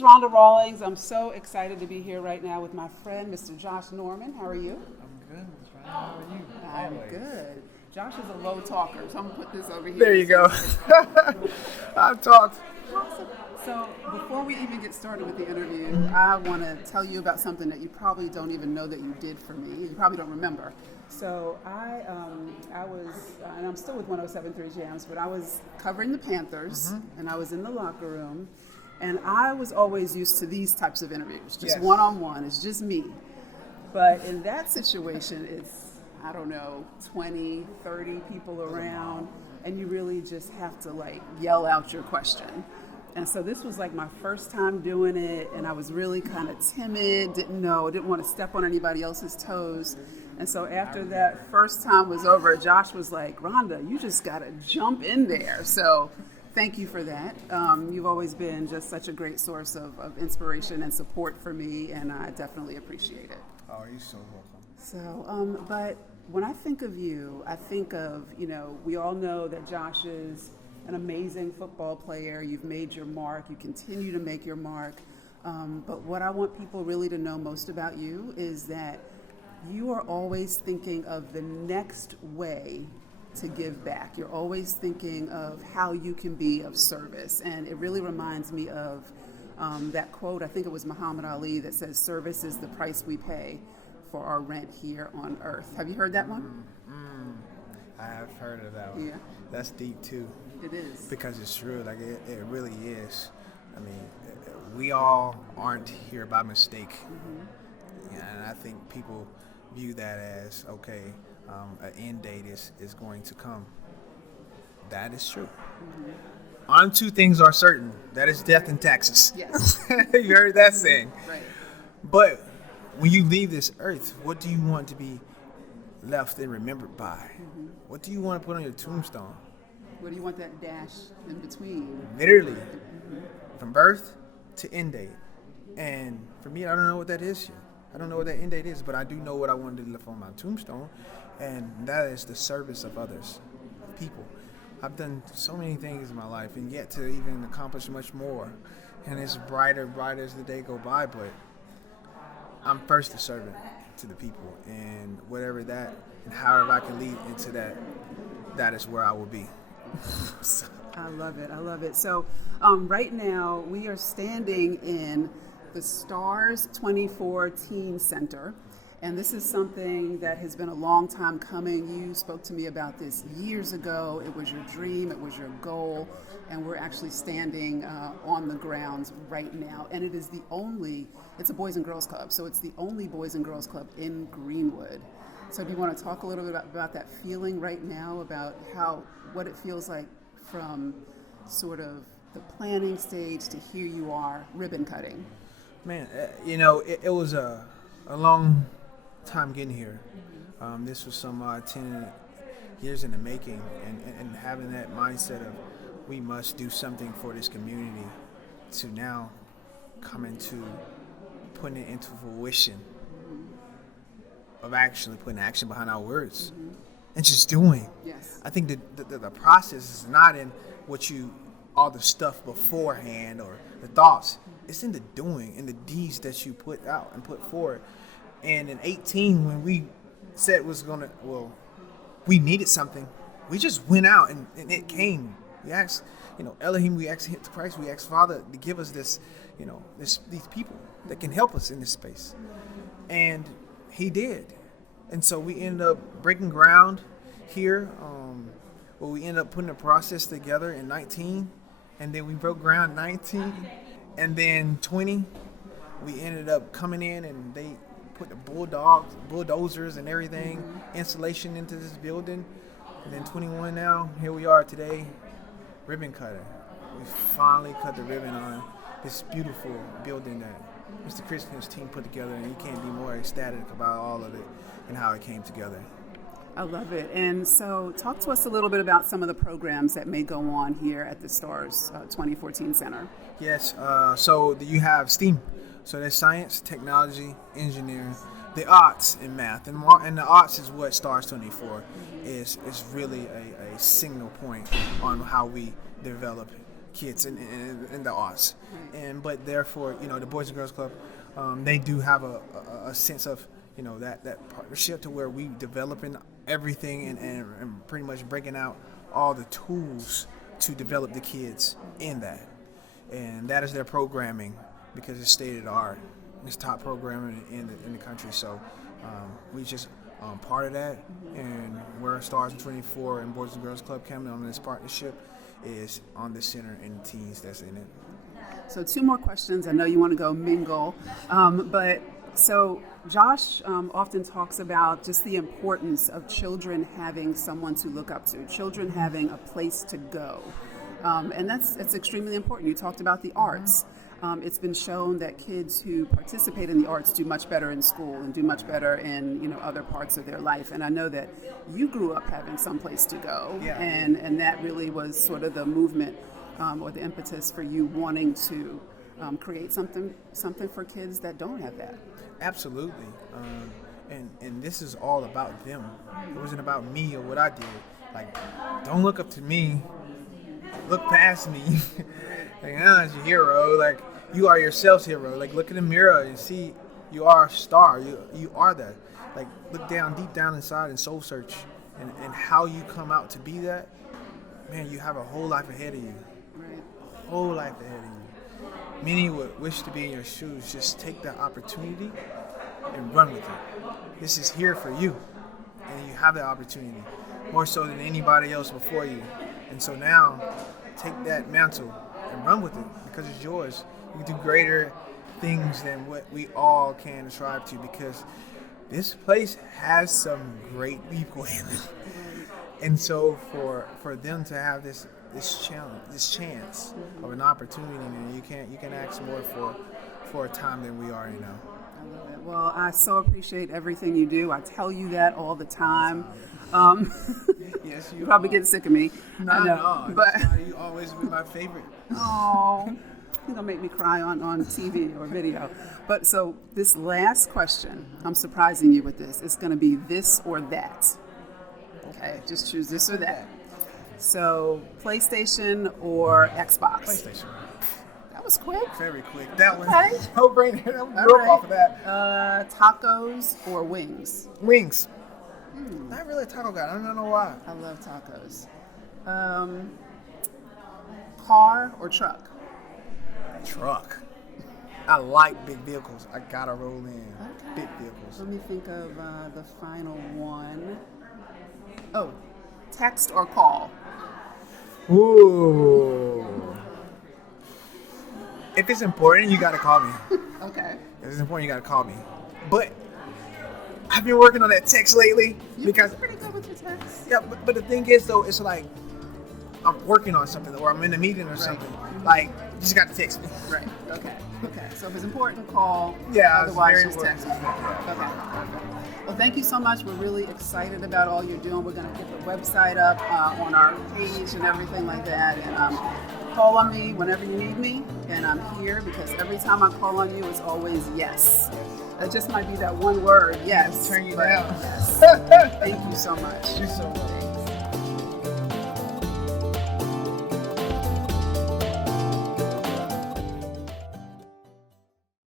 is Rhonda Rawlings. I'm so excited to be here right now with my friend, Mr. Josh Norman. How are you? I'm good, Ms. Rhonda. How are you? I'm good. Josh is a low talker, so I'm going to put this over here. There you go. I've talked. So before we even get started with the interview, I want to tell you about something that you probably don't even know that you did for me. You probably don't remember. So I was, and I'm still with 107.3 Jams, but I was covering the Panthers, and I was in the locker room, and I was always used to these types of interviews, just one-on-one. It's just me. But in that situation, it's, I don't know, 20, 30 people around, and you really just have to like yell out your question. And so this was like my first time doing it, and I was really kind of timid, didn't want to step on anybody else's toes. And so after that first time was over, Josh was like, Rhonda, you just got to jump in there. So thank you for that. You've always been just such a great source of inspiration and support for me, and I definitely appreciate it. Oh, you're so welcome. So, but when I think of you, I think of, we all know that Josh is an amazing football player. You've made your mark. You continue to make your mark. But what I want people really to know most about you is that you are always thinking of the next way to give back. You're always thinking of how you can be of service. And it really reminds me of that quote, I think it was Muhammad Ali, that says, service is the price we pay for our rent here on earth. Have you heard that one? I have heard of that one. Yeah. That's deep too. It is. Because it's true. Like it really is. I mean, we all aren't here by mistake. And I think people view that as, okay, an end date is going to come. That is true. On two things are certain. That is death and taxes. Yes. You heard that saying. Right. But when you leave this earth, what do you want to be left and remembered by? What do you want to put on your tombstone? What do you want that dash in between? Literally, from birth to end date. And for me, I don't know what that is yet. I don't know what that end date is, but I do know what I wanted to live on my tombstone, and that is the service of others, people. I've done so many things in my life, and yet to even accomplish much more. And it's brighter as the day go by, but I'm first a servant to the people, and whatever that, and however I can lead into that, that is where I will be. I love it. So right now we are standing in the STARS 24 Teen Center, and this is something that has been a long time coming. You spoke to me about this years ago. It was your dream, it was your goal, and we're actually standing on the grounds right now. And it is it's a Boys and Girls Club, so it's the only Boys and Girls Club in Greenwood. So do you want to talk a little bit about that feeling right now, about what it feels like from sort of the planning stage to here you are, ribbon cutting? Man, it was a long time getting here. This was some 10 years in the making, and having that mindset of we must do something for this community to now come into putting it into fruition of actually putting action behind our words and just doing. Yes. I think the process is not in all the stuff beforehand or the thoughts. It's in the doing and the deeds that you put out and put forward. And in 18, when we said we needed something, we just went out and it came. We asked, Elohim, we asked Christ, we asked Father to give us this, these people that can help us in this space. And He did. And so we ended up breaking ground here. We ended up putting a process together in 19, and then we broke ground 19, and then 20, we ended up coming in and they put the bulldozers and everything, insulation into this building. And then 21 now, here we are today, ribbon cutter. We finally cut the ribbon on this beautiful building that Mr. Chris and his team put together, and you can't be more ecstatic about all of it and how it came together. I love it. And so talk to us a little bit about some of the programs that may go on here at the STARS 2014 Center. Yes, so you have STEAM. So there's science, technology, engineering, the arts, and math. And the arts is what STARS 24 is really a signal point on how we develop kids in the arts. But therefore, the Boys and Girls Club, they do have a sense of, that partnership to where we developing everything and pretty much breaking out all the tools to develop the kids in that. And that is their programming, because it's state of the art. It's top programming in the country. So we just part of that, and where Stars in 24 and Boys and Girls Club coming on this partnership is on the center and the teens that's in it. So 2 more questions. I know you want to go mingle, but so Josh often talks about just the importance of children having someone to look up to, children having a place to go, and that's extremely important. You talked about the arts. It's been shown that kids who participate in the arts do much better in school and do much better in other parts of their life. And I know that you grew up having some place to go, and that really was sort of the movement or the impetus for you wanting to create something for kids that don't have that. Absolutely, and this is all about them. It wasn't about me or what I did. Like, don't look up to me. Look past me. Like, it's your hero. Like, you are yourself's hero. Like, look in the mirror and see you are a star. You are that. Like, look deep down inside and soul search, and how you come out to be that. Man, you have a whole life ahead of you. Right. A whole life ahead of you. Many would wish to be in your shoes. Just take that opportunity and run with it. This is here for you, and you have that opportunity more so than anybody else before you. And so now, take that mantle and run with it, because it's yours. You can do greater things than what we all can strive to, because this place has some great people in it. And so for them to have this chance of an opportunity, and you can ask more for a time than we are in now. I love it. Well, I so appreciate everything you do. I tell you that all the time. Yes, you probably get sick of me. Not at all. But that's why you always be my favorite. Oh, you're gonna make me cry on TV or video. But so this last question, I'm surprising you with this. It's gonna be this or that. Okay, just choose this or that. So PlayStation or Xbox? PlayStation. That was quick. Very quick. That one. Okay. No brainer. Broke off of that. Tacos or wings? Wings. Not really a taco guy. I don't know why. I love tacos. Car or truck? Truck. I like big vehicles. I gotta roll in. Okay. Big vehicles. Let me think of the final one. Oh, text or call? Ooh. If it's important, you gotta call me. Okay. If it's important, you gotta call me. But I've been working on that text lately because You're pretty good with your text. Yeah, but the thing is though, it's like I'm working on something or I'm in a meeting or something. Mm-hmm. Like, you just gotta text me. Right. Okay. So if it's important, call. Yeah, it's Otherwise, very just important. text me. Okay. Perfect. Well, thank you so much. We're really excited about all you're doing. We're going to get the website up on our page and everything like that. And call on me whenever you need me. And I'm here because every time I call on you, it's always yes. It just might be that one word, yes. Turn you but down. Yes. Thank you so much. You're so welcome.